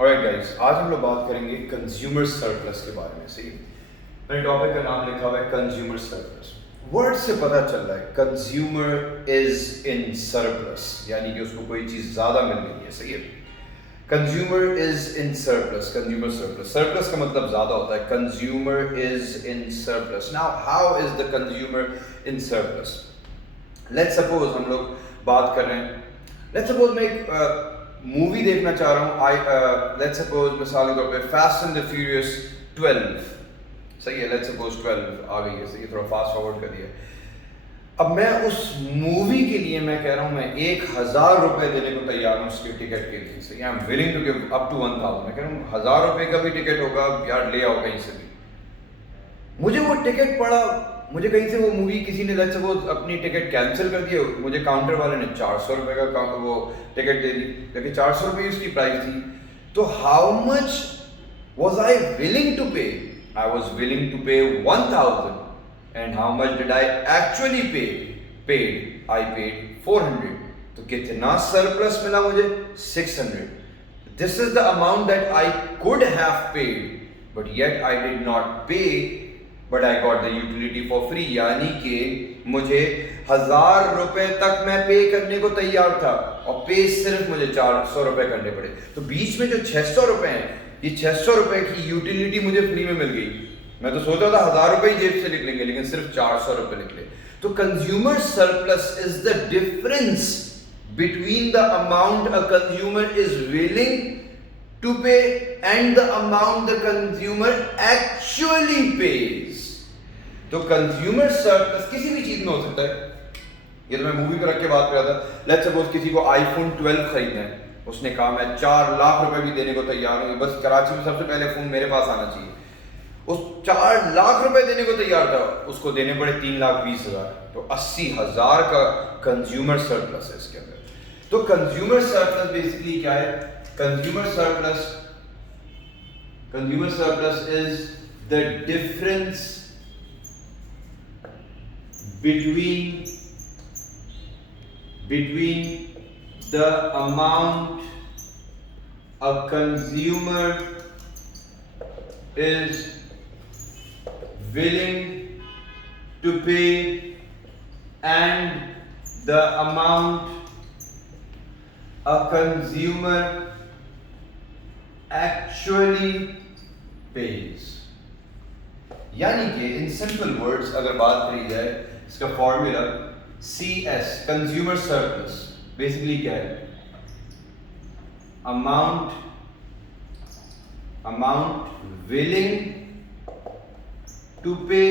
Alright guys, आज हम लोग बात करेंगे कंज्यूमर सरप्लस के बारे में। सही, मैंने टॉपिक का नाम लिखा हुआ है कंज्यूमर सरप्लस। वर्ड से पता चल रहा है कंज्यूमर इज इन सरप्लस, यानी कि उसको कोई चीज ज्यादा मिल गई है। सही है, consumer is in surplus, consumer surplus. Surplus का मतलब ज्यादा होता है। Consumer is in surplus. Now how is the consumer in surplus? Let's suppose हम लोग बात कर रहे हैं, लेट्स सपोज मैं एक मूवी देखना चाह रहा हूँ। आई लेट्स सपोज मिसाल के तौर पे फास्ट एंड द फ्यूरियस 12। सही है, लेट्स सपोज 12 आ गई है। सही है, थोड़ा फास्ट फॉरवर्ड कर दिया। अब मैं उस मूवी के लिए मैं कह रहा हूँ, मैं 1000 रुपए देने को तैयार हूँ उसके टिकट के लिए। सही, I am willing to give up to 1000। मैं कह रहा हूँ 1000 रुपए का भी टिकट होगा यार, ले आओ कहीं से भी। मुझे वो टिकट पड़ा, मुझे कहीं से वो मूवी किसी ने लेट्स सपोज अपनी टिकट कैंसिल कर दिया, मुझे काउंटर वाले ने 400 रुपए का वो टिकट दे दी, क्योंकि 400 रुपये उसकी प्राइस थी। तो how much was I willing to pay? I was willing to pay 1000। And how much did I actually pay? Paid, I paid 400। तो कितना सरप्लस मिला मुझे? 600। This is the amount that I could have paid, but yet I did not pay, but I got the utility for free. यानी कि मुझे 1000 रुपए तक मैं पे करने को तैयार था और पे सिर्फ मुझे 400 रुपए करने पड़े। तो बीच में जो 600 रुपए हैं, ये 600 रुपए की यूटिलिटी मुझे फ्री में मिल गई। मैं तो सोचा था 1000 रुपए ही जेब से निकलेंगे, लेकिन सिर्फ 400 रुपए निकले। तो consumer surplus is the difference between the amount a consumer is willing to pay and the amount the consumer actually pays. तो कंज्यूमर सरप्लस किसी भी चीज में हो सकता है। ये तो मैं मूवी पे रख के बात कर रहा था। लेट्स सपोज किसी को आईफोन 12 खरीदना है, उसने कहा मैं 4 लाख रुपए भी देने को तैयार हूँ, बस कराची में सबसे पहले फोन मेरे पास आना चाहिए। उस 4 लाख रुपए देने को तैयार था, उसको देने पड़े 3,20,000। तो 80,000 का कंज्यूमर सरप्लस है इसके अंदर। तो कंज्यूमर सरप्लस बेसिकली क्या है? Consumer surplus is the difference between the amount a consumer is willing to pay and the amount a consumer actually pays। यानी कि इन सिंपल वर्ड्स अगर बात करी जाए, इसका formula CS, consumer surplus, basically क्या है? अमाउंट विलिंग टू पे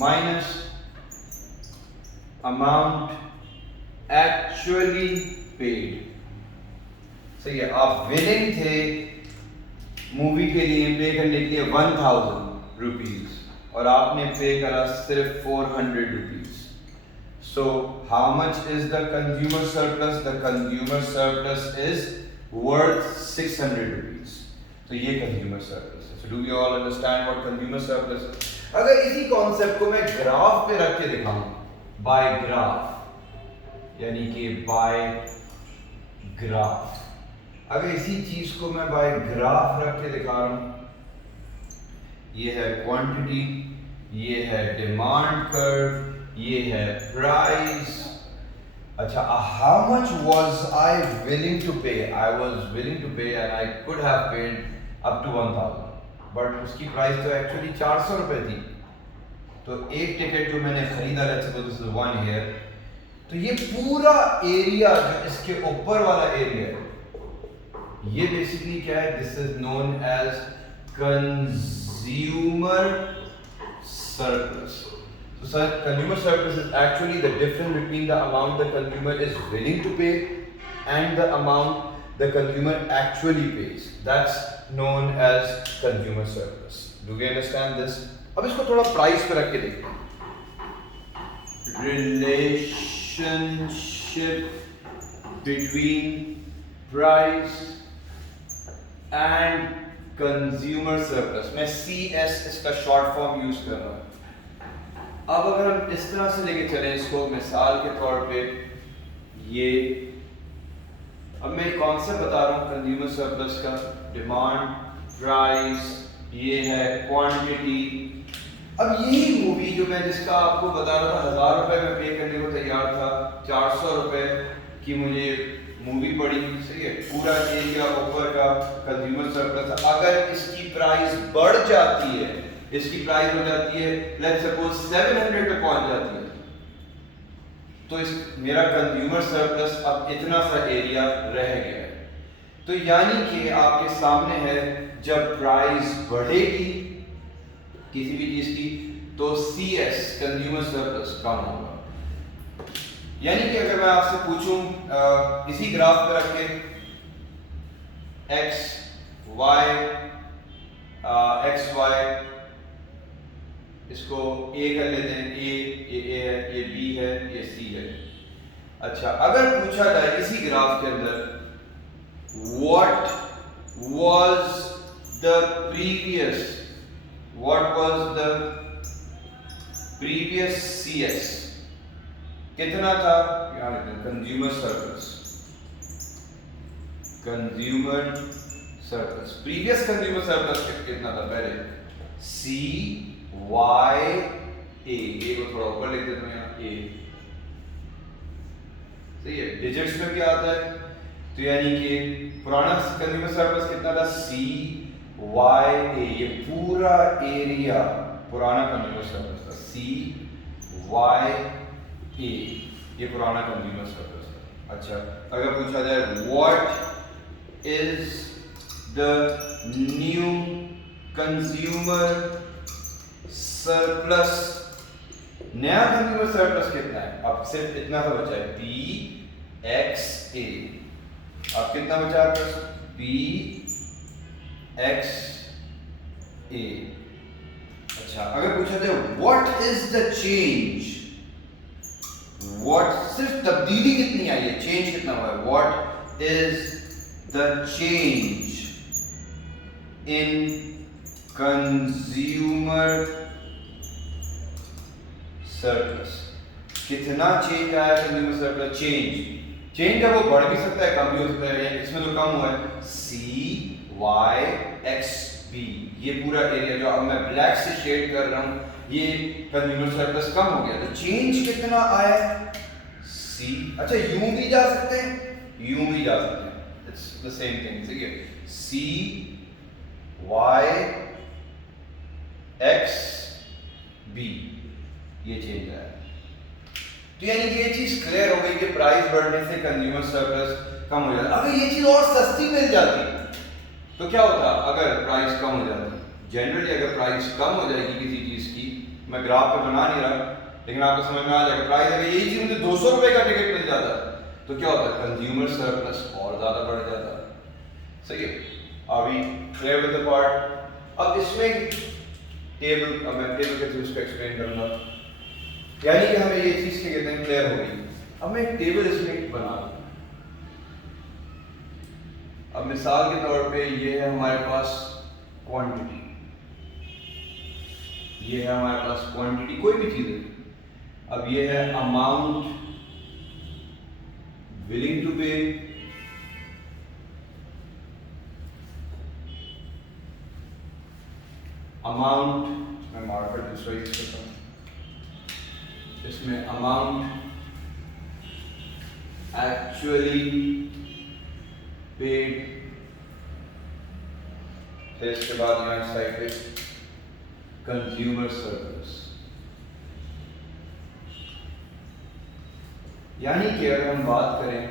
माइनस अमाउंट एक्चुअली पेड। सही है, आप विलिंग थे मूवी के लिए पे करने के लिए 1000 रुपीज और आपने पे करा सिर्फ 400 rupees. So how much is the consumer surplus? The consumer surplus is worth 600 rupees. तो ये कंज्यूमर सरप्लस है। So do you all understand what consumer surplus है? अगर इसी कॉन्सेप्ट को मैं ग्राफ पे रख के दिखाऊं, बाय ग्राफ, यानी कि बाय ग्राफ, अगर इसी चीज को मैं बाय ग्राफ रख के दिखा रहा हूं, ये है क्वांटिटी, ये है डिमांड कर्व, ये है प्राइस। अच्छा, how much was I willing to pay? I was willing to pay and I could have paid up to 1000, but उसकी प्राइस तो एक्चुअली 400 रुपए थी। तो एक टिकट जो मैंने खरीदा, let's suppose this is 1 here, तो ये पूरा एरिया जो इसके ऊपर वाला एरिया है, ये बेसिकली क्या है? This is known as consumer surplus. So sir, consumer surplus is actually the difference between the amount the consumer is willing to pay and the amount the consumer actually pays. That's known as consumer surplus. Do we understand this? अब इसको थोड़ा price पे रख के देखते हैं। Relationship between price and consumer surplus। मैं CS इसका शॉर्ट फॉर्म यूज कर रहा हूँ। अब अगर हम इस तरह से लेके चलें इसको, मिसाल के तौर पे ये अब मैं एक कॉन्सेप्ट बता रहा हूँ कंज्यूमर सरप्लस का। डिमांड, प्राइस, ये है क्वांटिटी। अब यही मूवी जो मैं जिसका आपको बता रहा था 1000 रुपए में पे करने को तैयार था, 400 रुपए की मुझे मूवी पड़ी, सही है, पूरा एरिया ऊपर का कंज्यूमर सरप्लस। अगर इसकी प्राइस बढ़ जाती है, इसकी प्राइस हो जाती है लेट्स सपोज 700 पे पहुंच जाती है, तो इस मेरा कंज्यूमर सरप्लस अब इतना सा एरिया रह गया है। तो यानी कि आपके सामने है जब प्राइस बढ़ेगी किसी भी चीज की तो CS कंज्यूमर सरप्लस कम होगा। यानी कि अगर मैं आपसे पूछूं इसी ग्राफ पर रख के x y इसको A कर लेते हैं, ये A है, ये B है, ये C है। अच्छा, अगर पूछा जाए इसी ग्राफ के अंदर what was the previous CS, कितना था, यहाँ लिखते हैं consumer surplus, previous consumer surplus कितना था पहले, CYA, ए को थोड़ा ऊपर लिख देता हूँ यहाँ, A, सही है, डिजिट्स में भी आता है। तो यानी कि पुराना कंज्यूमर सरप्लस कितना था, CYA, ये पूरा एरिया पुराना कंज्यूमर सरप्लस था, CYA, ये पुराना कंज्यूमर सरप्लस था। अच्छा, अगर पूछा जाए what is the new consumer surplus, नया कंज्यूमर सरप्लस कितना है, अब सिर्फ इतना सा बचा है PXA, अब कितना बचा है PXA। अच्छा, अगर पूछा जाए what is the change, what सिर्फ तब्दीली कितनी आई है, चेंज कितना हुआ है, what is the change in consumer surplus, कितना चेंज आया कंज्यूमर सरप्लस, चेंज है वो बढ़ भी सकता है कम भी हो सकता है, इसमें तो कम हुआ है CYXB, ये पूरा एरिया जो अब मैं ब्लैक से शेड कर रहा हूं, ये कंज्यूमर सरप्लस कम हो गया। तो चेंज कितना आया C, अच्छा यूं भी जा सकते हैं, यूं भी जा सकते हैं, इट्स द सेम थिंग, ठीक है, CYXB, ये चेंज आया। तो यानी कि ये चीज क्लियर हो गई कि प्राइस बढ़ने से कंज्यूमर सरप्लस कम हो जाता। अगर ये चीज और सस्ती मिल जाती तो क्या होता, अगर प्राइस कम हो जाती, जनरली अगर प्राइस कम हो जाएगी किसी चीज की, मैं ग्राफ पे बना नहीं रहा लेकिन आपको समझ में आ जाएगा, प्राइस अगर यही चीज मुझे 200 रुपए का टिकट मिल जाता तो क्या होता, कंज्यूमर सरप्लस और ज्यादा बढ़ जाता, सही है। अभी क्लियर विद द पार्ट। अब इसमें टेबल, अब मैं टेबल के थ्रू इसको एक्सप्लेन करूंगा, यानी कि हमें ये चीज क्या कहते हैं क्लियर हो गई। अब मैं एक टेबल इसमें बना दूं, अब मिसाल के तौर पे ये है हमारे पास क्वांटिटी, ये है हमारे पास क्वांटिटी कोई भी चीज है, अब ये है अमाउंट विलिंग टू पे, अमाउंट, मैं मार्कर दूसरा यूज करता हूं, इसमें अमाउंट एक्चुअली पेड, फिर इसके बाद यहाँ साइड पे कंज्यूमर सरप्लस। यानी कि अगर हम बात करें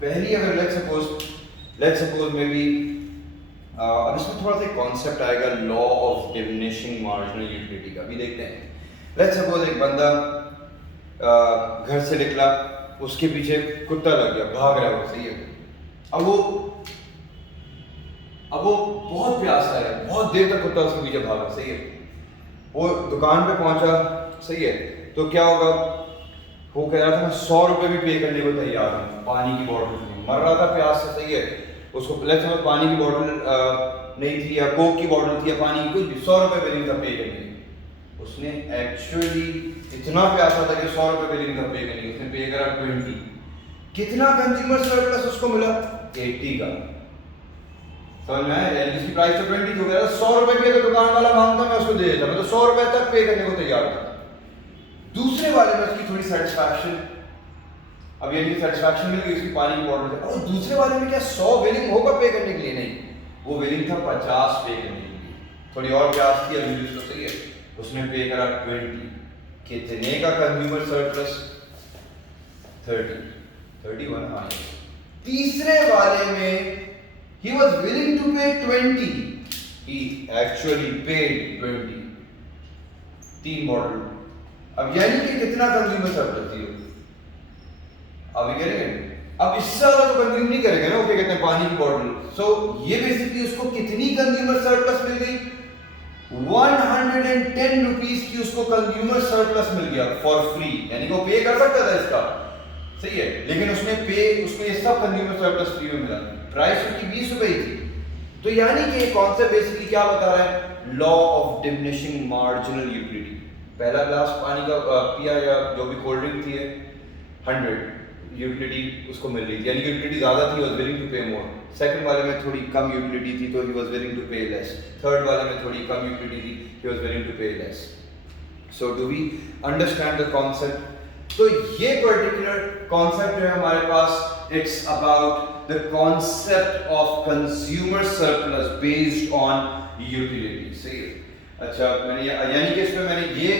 पहली, अगर लेट्स सपोज मे बी, अब इसमें थोड़ा सा कॉन्सेप्ट आएगा law of diminishing marginal utility का, भी देखते हैं। लेट्स सपोज एक बंदा घर से निकला, उसके पीछे कुत्ता लग गया, भाग रहा है वो, सही है, अब वो बहुत प्यासा है, बहुत देर तक कुत्ता उसके पीछे भागा, सही है, वो दुकान पे पहुंचा, सही है, तो क्या होगा, वो कह रहा था मैं 100 रुपए भी पे करने को तैयार हूँ, पानी की बोतल नहीं, मर रहा था प्यास से, सही है, उसको लेट्स सपोज पानी की बोतल नहीं थी या कोक की बोतल थी या पानी की कुछ भी, 100 रुपए पे नहीं था पे करने, उसने एक्चुअली इतना प्यासा था कि 100 रुपए बिलिंग का पे करनी, उसने पे करा 20। कितना कंज्यूमर सरप्लस उसको मिला? 80 का। समझ में आया? इसकी प्राइस तो 20 हो गया, 100 रुपए भी अगर दुकान वाला मांगता मैं उसको दे देता, मैं तो 100 रुपए तक पे करने को तैयार था। दूसरे वाले में उसकी थोड़ी सेटिस्फैक्शन, अब यानी कि सेटिस्फैक्शन मिल गई उसकी पानी की बॉटल से। और दूसरे वाले में क्या 100 बिलिंग होगा पे करने के लिए? नहीं, वो बिलिंग था 50 पे करने के लिए। थोड़ी और प्यास थी, अभी उसको सही है, उसने पे करा 20। कितने का कंज्यूमर सरप्लस? 31। हाँ, तीसरे वाले में he was willing to pay 20, he actually paid 20। 3 bottle. अब यानी कि कितना कंज्यूमर सरप्लस थी? अभी करेंगे, अब इससे ज्यादा तो कंज्यूम नहीं करेंगे ना, ओके कहते हैं पानी की बॉटल। सो ये बेसिकली उसको कितनी कंज्यूमर सरप्लस मिल गई? 110 रुपीस की उसको कंज्यूमर सरप्लस मिल गया फॉर फ्री। यानी वो पे कर सकता था इसका, सही है, लेकिन उसको ये सब कंज्यूमर सरप्लस फ्री में मिला। प्राइस उसकी 20 रुपए ही थी। तो यानी कि ये कॉन्सेप्ट बेसिकली क्या बता रहा है? Law of diminishing marginal utility. पहला ग्लास पानी का पिया या जो भी कोल्ड ड्रिंक थी 100 यूटिलिटी उसको मिल रही थी, यानी यूटिलिटी ज्यादा थी, वाज विलिंग टू पे मोर। सेकंड वाले में थोड़ी कम यूटिलिटी थी तो he was willing to pay less. Third वाले में थोड़ी कम यूटिलिटी थी, he was willing to pay less. So do we understand the concept? तो ये पर्टिकुलर कॉन्सेप्ट है हमारे पास, it's about the concept of consumer surplus based on utility. सही है? अच्छा, मैंने यानी कि इसमें मैंने ये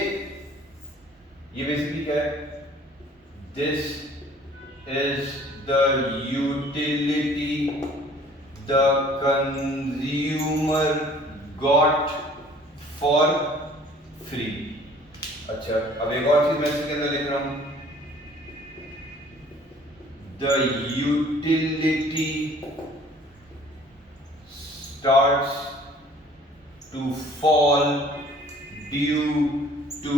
बेसिकली क्या है? This is the utility the consumer got for free। अच्छा, अब एक और चीज मैं इसके अंदर लिख रहा हूं, the utility starts to fall due to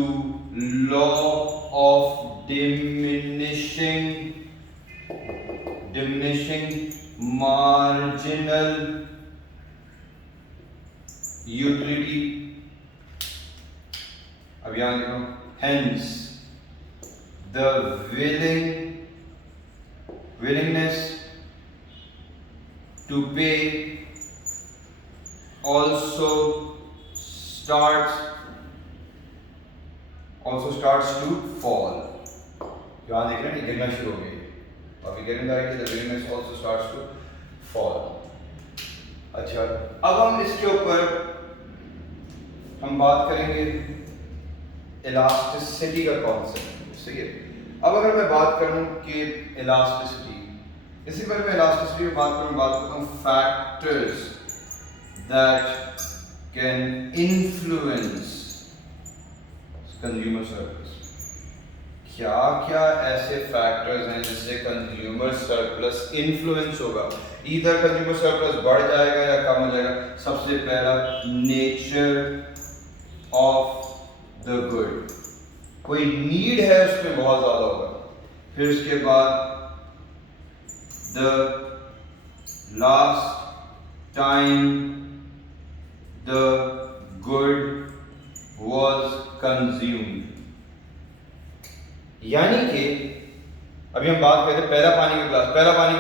law of diminishing marginal utility। अब यहां देखो, hence the willingness to pay also starts to fall। यहां देख रहे हैं, गिरना शुरू हो गई। अभी गिरना है कि the willingness also starts to fall। अच्छा, अब हम इसके ऊपर हम बात करेंगे इलास्टिसिटी का कॉन्सेप्ट। सही है? अब अगर मैं बात करूं कि इलास्टिसिटी, इससे पहले मैं इलास्टिसिटी में बात करता हूं factors that can influence consumer surplus. क्या क्या ऐसे फैक्टर्स हैं जिससे कंज्यूमर सरप्लस इन्फ्लुएंस होगा? इधर कंज्यूमर सरप्लस बढ़ जाएगा या कम हो जाएगा। सबसे पहला, नेचर ऑफ द गुड। कोई नीड है उसमें बहुत ज्यादा होगा। फिर उसके बाद the last time the good was consumed। यानी कि अभी हम बात करते हैं पहला पानी का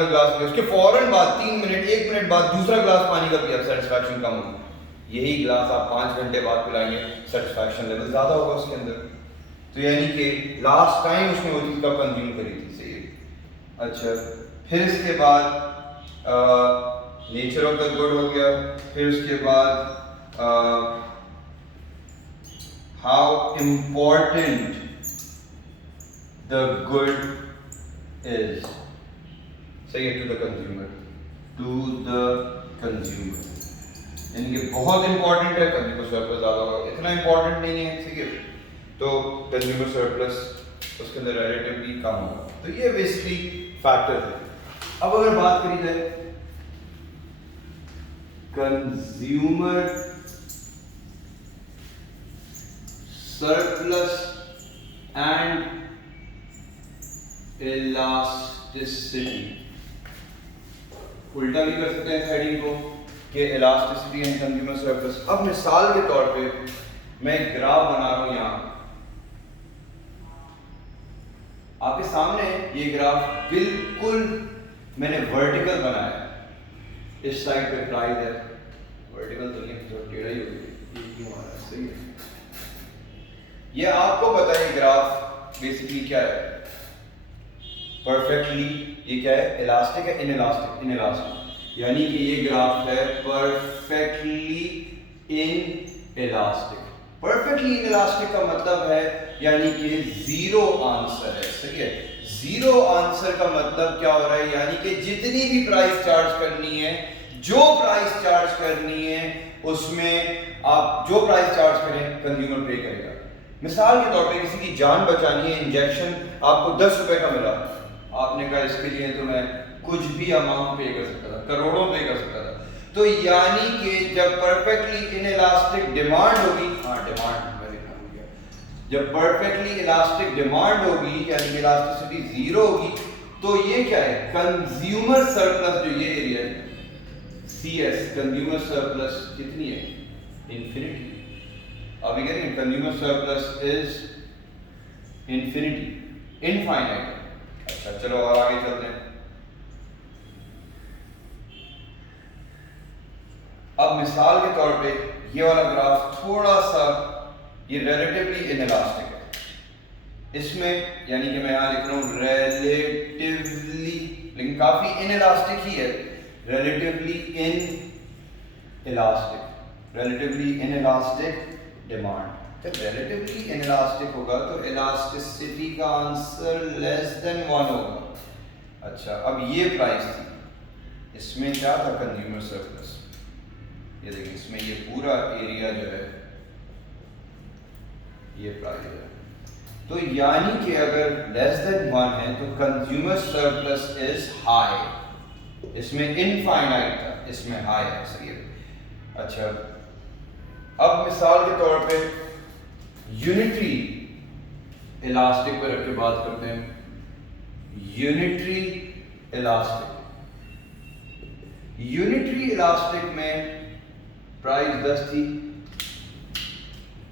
ग्लास पिया, उसके फौरन बाद 1 मिनट बाद दूसरा ग्लास पानी का पिया, सेटिस्फैक्शन कम होगी। यही ग्लास आप 5 घंटे बाद पिलाएंगे, सेटिस्फैक्शन लेवल ज्यादा होगा उसके अंदर। तो यानी कि लास्ट टाइम उसने वो चीज कब कंज्यूम करी थी। सही है? अच्छा, फिर इसके बाद नेचर ऑफ द गुड हो गया। फिर उसके बाद how important the good is। सही है? to the consumer, यानी कि बहुत इंपॉर्टेंट है। कंज्यूमर सरप्लस ज्यादा होगा, इतना इंपॉर्टेंट नहीं है। ठीक है? तो कंज्यूमर सरप्लस उसके अंदर रिलेटिवली कम होगा। तो ये बेसिकली फैक्टर है। अब अगर बात करी जाए कंज्यूमर surplus and elasticity, उल्टा भी कर सकते हैं हेडिंग को कि elasticity and consumer surplus। अब मिसाल के तौर पे मैं एक ग्राफ बना रहा हूं यहां आपके सामने। ये ग्राफ बिल्कुल मैंने वर्टिकल बनाया, इस साइड पे प्राइस है, वर्टिकल तो नहीं तो टेढ़ा ही होगा, सही है। ये आपको पता है ग्राफ बेसिकली क्या है, परफेक्टली ये क्या है, इलास्टिक है, इनइलास्टिक, इनइलास्टिक, यानी कि ये ग्राफ है परफेक्टली इनइलास्टिक। परफेक्टली इनइलास्टिक का मतलब है यानी कि जीरो आंसर है, सही है। जीरो आंसर का मतलब क्या हो रहा है, यानी कि जितनी भी प्राइस चार्ज करनी है, जो प्राइस चार्ज करनी है, उसमें आप जो प्राइस चार्ज करें कंज्यूमर पे करेगा। मिसाल के तौर पे किसी की जान बचानी है, इंजेक्शन आपको 10 रुपए का मिला, आपने कहा इसके लिए तो मैं कुछ भी अमाउंट पे कर सकता था, करोड़ों पे कर सकता था। तो यानी कि जब परफेक्टली इनइलास्टिक डिमांड होगी, हाँ डिमांड मैं लिखना भूल गया, जब परफेक्टली इलास्टिक डिमांड होगी यानी कि इलास्टिसिटी जीरो होगी, तो ये क्या है, कंज्यूमर सरप्लस, जो ये एरिया है CS, कंज्यूमर सरप्लस कितनी है, इंफिनिटी। अभी करेंगे consumer surplus is infinity, infinite. अच्छा चलो और आगे चलते हैं। अब मिसाल के तौर पे ये वाला ग्राफ थोड़ा सा ये रिलेटिवली इनइलास्टिक है, इसमें यानी कि मैं यहां लिख रहा हूं रिलेटिवली, लेकिन काफी इनइलास्टिक ही है, relatively inelastic, relatively inelastic demand. जब रिलेटिवली इनइलास्टिक होगा तो इलास्टिसिटी का आंसर लेस देन 1 होगा। अच्छा अब ये प्राइस थी, इसमें क्या था, कंज्यूमर सरप्लस, ये देखिए इसमें ये पूरा एरिया जो है ये प्राइस है, तो यानी कि अगर लेस देन 1 है तो कंज्यूमर सरप्लस इज हाई, इसमें इनफाइनाइट था, इसमें हाई है, सही है। अच्छा अब मिसाल के तौर पे यूनिटरी इलास्टिक पर रख के बात करते हैं। यूनिटरी इलास्टिक, यूनिटरी इलास्टिक में प्राइस 10 थी,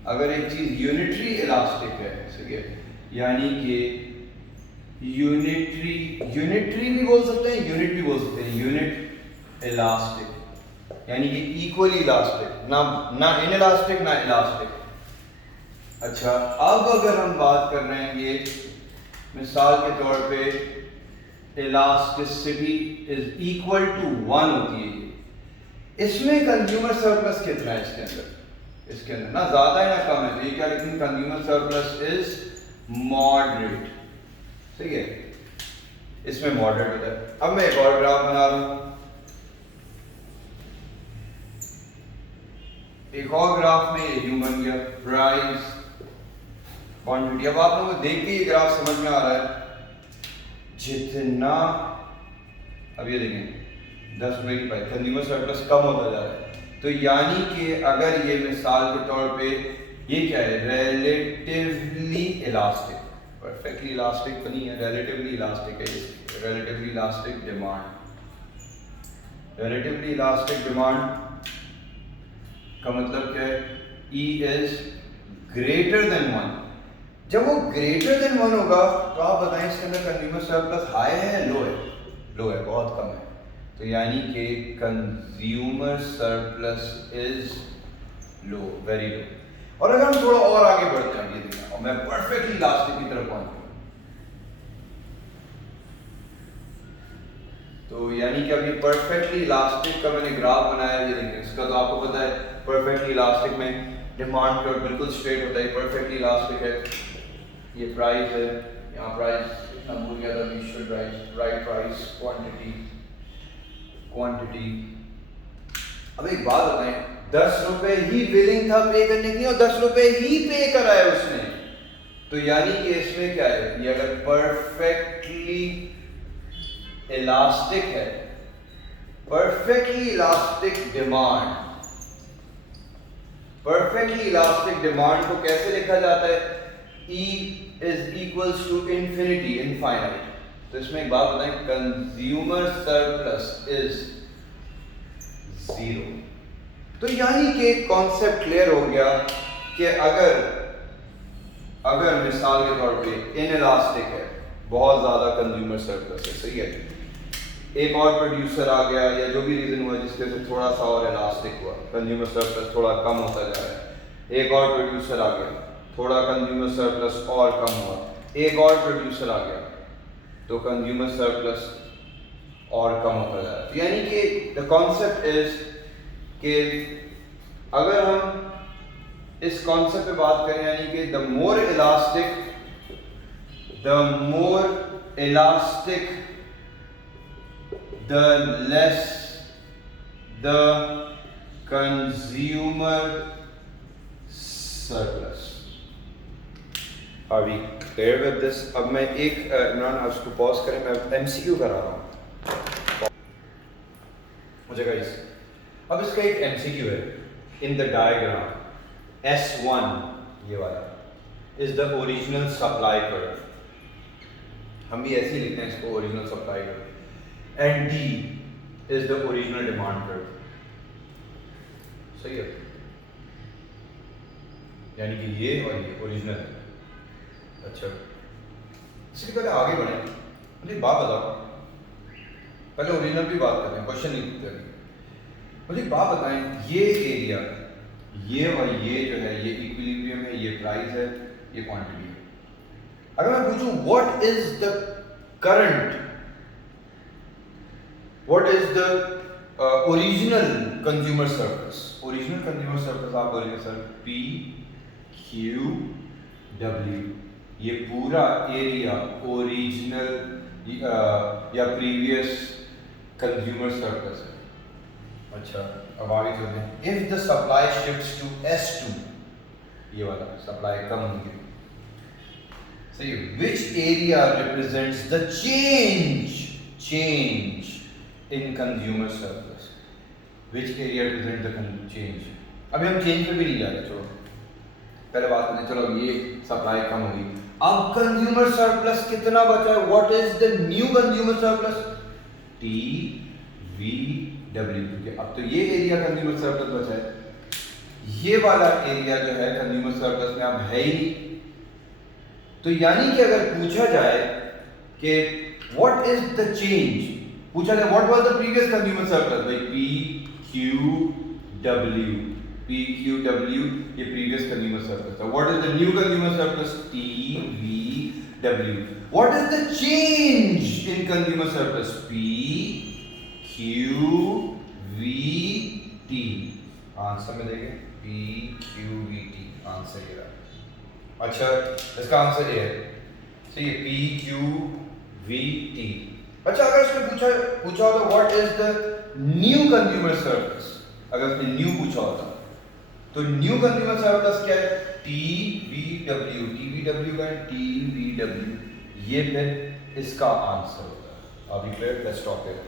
अगर एक चीज यूनिटरी इलास्टिक है, सही है, यानी कि यूनिटरी, यूनिटरी भी बोल सकते हैं, यूनिट भी बोल सकते हैं, यूनिट इलास्टिक यानी कि इक्वली इलास्टिक, ना इनइलास्टिक ना इलास्टिक। अच्छा अब अगर हम बात कर रहे हैं, ये मिसाल के तौर पे इलास्टिसिटी इज इक्वल टू 1 होती है, इसमें कंज्यूमर सरप्लस कितना है, इसके अंदर ना ज्यादा है ना कम है, ये क्या, लेकिन कंज्यूमर सरप्लस इज मॉडरेट, सही है, इसमें मॉडरेट होता है। अब मैं एक और ग्राफ बना रहा हूं, एक और ग्राफ में ये यूं बन गया, प्राइस क्वांटिटी। अब आप लोगों को देख के ये ग्राफ समझ में आ रहा है, जितना अब ये देखें 10 रुपए की प्राइस, कंज्यूमर सरप्लस कम होता जा रहा है, तो यानी कि अगर ये मिसाल के तौर पे ये क्या है, रिलेटिवली इलास्टिक, परफेक्टली इलास्टिक तो नहीं है, रिलेटिवली इलास्टिक है, relatively elastic demand, relatively elastic demand का मतलब क्या है, E इज ग्रेटर देन 1। जब वो ग्रेटर देन 1 होगा तो आप बताएं इसके अंदर कंज्यूमर सरप्लस हाई है या लो है, लो है, बहुत कम है, तो यानी कि consumer surplus is low, very low. और अगर हम थोड़ा और आगे बढ़ते हैं, ये देखना, और मैं परफेक्टली इलास्टिक की तरफ पहुंचूंगा, तो यानी कि अभी परफेक्टली इलास्टिक का मैंने ग्राफ बनाया, ये देखिए इसका तो आपको पता है परफेक्टली इलास्टिक में डिमांड कर्व बिल्कुल स्ट्रेट होता है, परफेक्टली इलास्टिक है, ये प्राइस है, यहाँ प्राइस इतना भूल गया था, we should write price quantity, quantity. अब एक बात बताएं, 10 रुपए ही विलिंग था पे करने के लिए और 10 रुपए ही पे करा है उसने, तो यानी कि इसमें क्या है, ये अगर परफेक्टली इलास्टिक है, perfectly elastic demand, perfectly elastic demand को कैसे लिखा जाता है, E is equals to infinity, infinite. तो इसमें एक बात बताएं, कंज्यूमर सरप्लस इज 0, तो यानी कि कॉन्सेप्ट क्लियर हो गया कि अगर मिसाल के तौर पे इनइलास्टिक है, बहुत ज़्यादा कंज्यूमर सरप्लस है, सही है, एक और प्रोड्यूसर आ गया या जो भी रीज़न हुआ जिसके से थोड़ा सा और इलास्टिक हुआ, कंज्यूमर सरप्लस थोड़ा कम होता जा रहा है, एक और प्रोड्यूसर आ गया, थोड़ा कंज्यूमर सरप्लस और कम हुआ, एक और प्रोड्यूसर आ गया तो कंज्यूमर सरप्लस और कम होता जा रहा है। यानी कि द कॉन्सेप्ट इज कि अगर हम इस कॉन्सेप्ट पे बात करें, यानी कि the more elastic the less the consumer surplus. Are we clear with this? अब मैं एक इमरान आप इसको पॉज करें, मैं MCQ करा रहा हूँ मुझे गाइस। अब इसका एक MCQ है, इन द डायग्राम S1 ये वाला is the original supply curve, हम भी ऐसे ही लिखते हैं इसको, original supply curve, and D is the original demand curve. सही है, यानी कि ये और ये ओरिजिनल है। अच्छा, इससे पहले आगे बढ़े, मुझे बात बताओ, पहले ओरिजिनल की बात करते हैं, क्वेश्चन नहीं करेंगे। मुझे बात बताएं, ये एरिया, ये और ये जो है, ये इक्विलिब्रियम है, ये प्राइस है, ये क्वांटिटी है। अगर मैं पूछूं what is the current, What is the original consumer surplus? Original consumer surplus आप बोलेंगे सर PQW, ये पूरा एरिया ओरिजिनल या प्रीवियस कंज्यूमर सरप्लस है। अच्छा, अब आगे चलते हैं। If the supply shifts to S2, ये वाला सप्लाई कम होगी, सही, which area represents the change in consumer surplus? Which area represents the change? अभी हम चेंज पे भी नहीं जा रहे, चलो पहले बात करते हैं। चलो ये सप्लाई कम होगी, अब कंज्यूमर सरप्लस कितना बचा है? What is the new consumer surplus? TVW, क्योंकि अब तो ये एरिया कंज्यूमर सरप्लस बचा है, ये वाला एरिया जो है कंज्यूमर सरप्लस में अब है ही। तो यानी कि अगर पूछा जाए कि व्हाट इज द चेंज, पूछा जाए what was the previous consumer surplus, भाई PQW ये प्रीवियस कंज्यूमर सरप्लस था। What is the new consumer surplus? TVW। What is the change in consumer surplus? PQVT। Answer में देखें, PQVT आंसर ये रहा। अच्छा, इसका आंसर ये है, सही है, PQVT। अच्छा, अगर इसमें पूछा होता what is the new consumer surplus, अगर इसने न्यू पूछा होता तो न्यू कंज्यूमर सरप्लस क्या है? TVW का TVW, ये फिर इसका आंसर होता है। अभी फिर लेट्स टॉक इट।